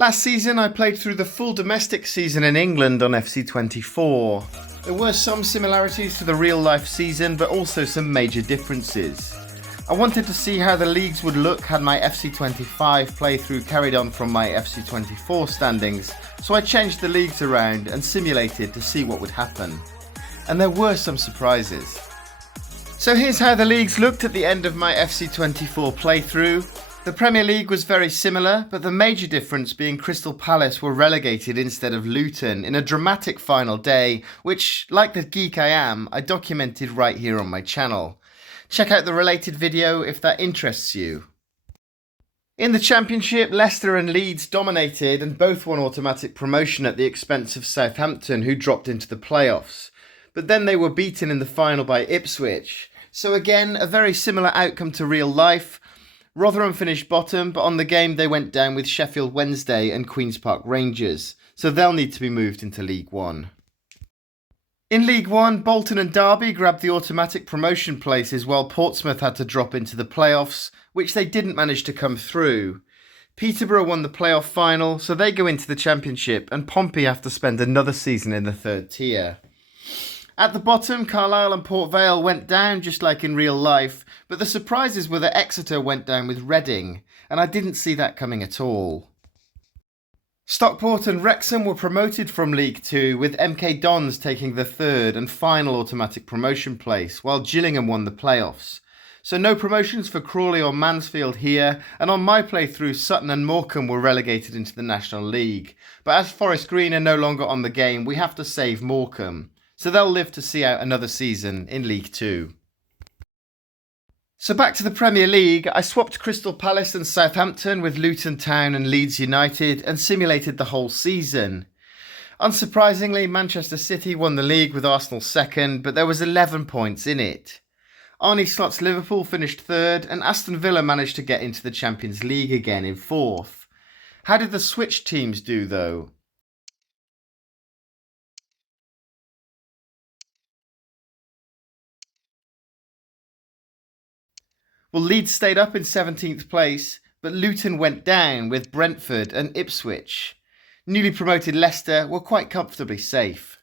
Last season, I played through the full domestic season in England on FC24. There were some similarities to the real-life season, but also some major differences. I wanted to see how the leagues would look had my FC25 playthrough carried on from my FC24 standings, so I changed the leagues around and simulated to see what would happen. And there were some surprises. So here's how the leagues looked at the end of my FC24 playthrough. The Premier League was very similar, but the major difference being Crystal Palace were relegated instead of Luton in a dramatic final day, which, like the geek I am, I documented right here on my channel. Check out the related video if that interests you. In the Championship, Leicester and Leeds dominated and both won automatic promotion at the expense of Southampton, who dropped into the playoffs. But then they were beaten in the final by Ipswich. So again, a very similar outcome to real life. Rotherham finished bottom, but on the game they went down with Sheffield Wednesday and Queen's Park Rangers, so they'll need to be moved into League One. In League One, Bolton and Derby grabbed the automatic promotion places while Portsmouth had to drop into the playoffs, which they didn't manage to come through. Peterborough won the playoff final, so they go into the Championship, and Pompey have to spend another season in the third tier. At the bottom, Carlisle and Port Vale went down just like in real life, but the surprises were that Exeter went down with Reading, and I didn't see that coming at all. Stockport and Wrexham were promoted from League Two, with MK Dons taking the third and final automatic promotion place, while Gillingham won the playoffs. So no promotions for Crawley or Mansfield here, and on my playthrough Sutton and Morecambe were relegated into the National League. But as Forest Green are no longer on the game, we have to save Morecambe. So they'll live to see out another season in League Two. So back to the Premier League, I swapped Crystal Palace and Southampton with Luton Town and Leeds United and simulated the whole season. Unsurprisingly, Manchester City won the league with Arsenal second, but there was 11 points in it. Arne Slot's Liverpool finished third and Aston Villa managed to get into the Champions League again in fourth. How did the switch teams do though? Well, Leeds stayed up in 17th place, but Luton went down with Brentford and Ipswich. Newly promoted Leicester were quite comfortably safe.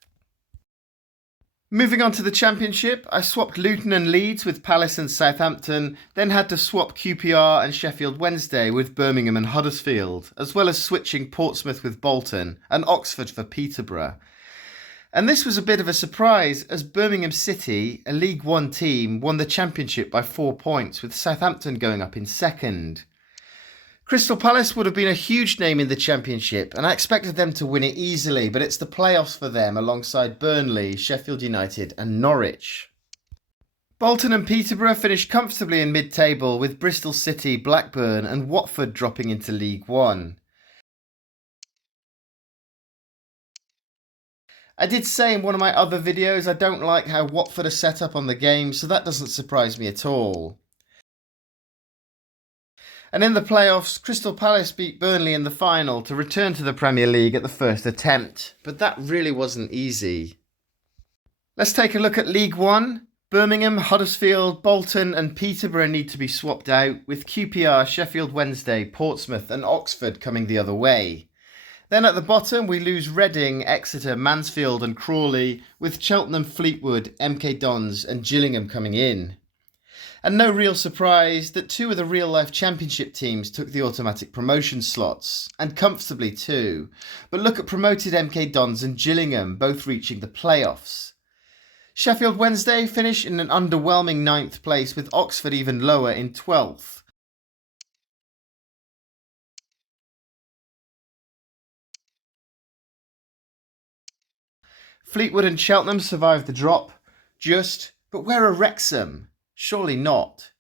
Moving on to the Championship, I swapped Luton and Leeds with Palace and Southampton, then had to swap QPR and Sheffield Wednesday with Birmingham and Huddersfield, as well as switching Portsmouth with Bolton and Oxford for Peterborough. And this was a bit of a surprise as Birmingham City, a League One team, won the Championship by 4 points with Southampton going up in second. Crystal Palace would have been a huge name in the Championship and I expected them to win it easily, but it's the playoffs for them alongside Burnley, Sheffield United and Norwich. Bolton and Peterborough finished comfortably in mid-table with Bristol City, Blackburn and Watford dropping into League One. I did say in one of my other videos I don't like how Watford are set up on the game, so that doesn't surprise me at all. And in the playoffs, Crystal Palace beat Burnley in the final to return to the Premier League at the first attempt, but that really wasn't easy. Let's take a look at League One. Birmingham, Huddersfield, Bolton and Peterborough need to be swapped out, with QPR, Sheffield Wednesday, Portsmouth and Oxford coming the other way. Then at the bottom we lose Reading, Exeter, Mansfield and Crawley, with Cheltenham, Fleetwood, MK Dons and Gillingham coming in. And no real surprise that two of the real-life Championship teams took the automatic promotion slots, and comfortably too. But look at promoted MK Dons and Gillingham, both reaching the playoffs. Sheffield Wednesday finish in an underwhelming 9th place, with Oxford even lower in 12th. Fleetwood and Cheltenham survived the drop, but where are Wrexham? Surely not.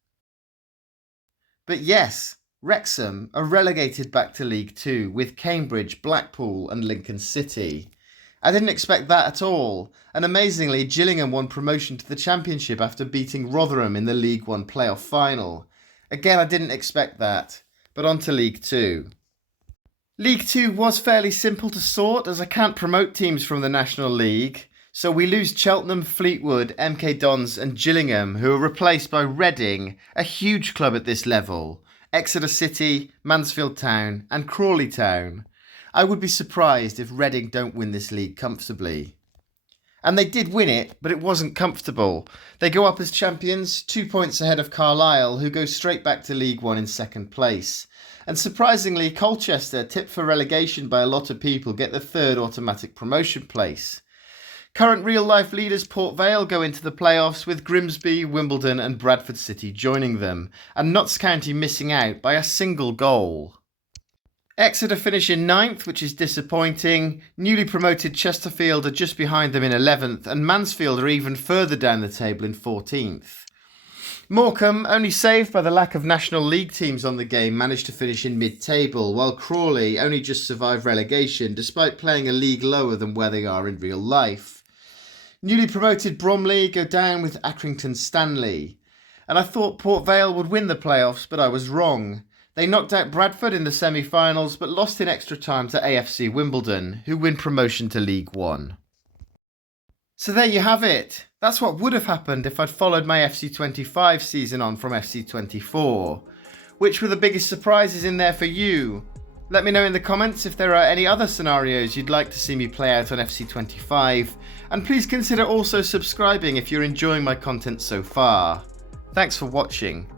But yes, Wrexham are relegated back to League Two with Cambridge, Blackpool and Lincoln City. I didn't expect that at all, and amazingly Gillingham won promotion to the Championship after beating Rotherham in the League One playoff final. Again, I didn't expect that, but on to League Two. League Two was fairly simple to sort as I can't promote teams from the National League, so we lose Cheltenham, Fleetwood, MK Dons and Gillingham, who are replaced by Reading, a huge club at this level, Exeter City, Mansfield Town and Crawley Town. I would be surprised if Reading don't win this league comfortably. And they did win it, but it wasn't comfortable. They go up as champions, 2 points ahead of Carlisle, who go straight back to League One in second place. And surprisingly, Colchester, tipped for relegation by a lot of people, get the third automatic promotion place. Current real-life leaders Port Vale go into the playoffs, with Grimsby, Wimbledon and Bradford City joining them, and Notts County missing out by a single goal. Exeter finish in 9th, which is disappointing. Newly promoted Chesterfield are just behind them in 11th, and Mansfield are even further down the table in 14th. Morecambe, only saved by the lack of National League teams on the game, managed to finish in mid-table, while Crawley only just survived relegation despite playing a league lower than where they are in real life. Newly promoted Bromley go down with Accrington Stanley. And I thought Port Vale would win the playoffs, but I was wrong. They knocked out Bradford in the semi-finals, but lost in extra time to AFC Wimbledon, who win promotion to League One. So there you have it. That's what would have happened if I'd followed my FC25 season on from FC24. Which were the biggest surprises in there for you? Let me know in the comments if there are any other scenarios you'd like to see me play out on FC25, and please consider also subscribing if you're enjoying my content so far. Thanks for watching.